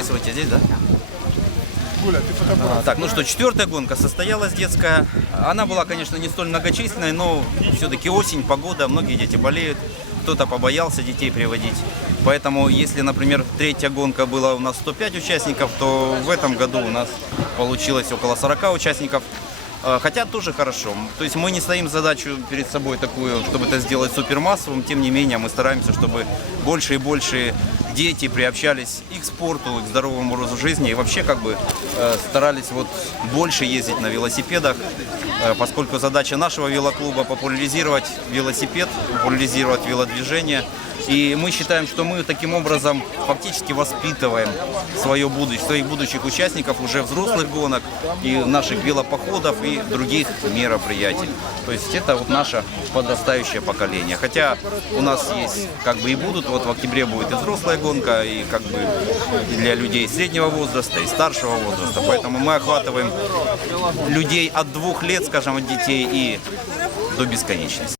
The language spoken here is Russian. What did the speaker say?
Записывайте здесь, да? Гуля, ты фотоаппарат. А, Так, ну что, четвертая гонка состоялась детская. Она была, конечно, не столь многочисленной, но все-таки осень, погода, многие дети болеют. Кто-то побоялся детей приводить. Поэтому, если, например, третья гонка была у нас 105 участников, то в этом году у нас получилось около 40 участников. Э, Хотя тоже хорошо. То есть мы не стоим задачу перед собой такую, чтобы это сделать супермассовым. Тем не менее, мы стараемся, чтобы больше и больше дети приобщались и к спорту, и к здоровому образу жизни. И вообще как бы э, старались вот больше ездить на велосипедах, э, поскольку задача нашего велоклуба популяризировать велосипед, популяризировать велодвижение. И мы считаем, что мы таким образом фактически воспитываем свое будущее, своих будущих участников уже взрослых гонок и наших велопоходов и других мероприятий. То есть это вот наше подрастающее поколение. Хотя у нас есть как бы и будут, вот в октябре будет и взрослая гонка, и как бы для людей среднего возраста, и старшего возраста. Поэтому мы охватываем людей от двух лет, скажем, от детей и до бесконечности.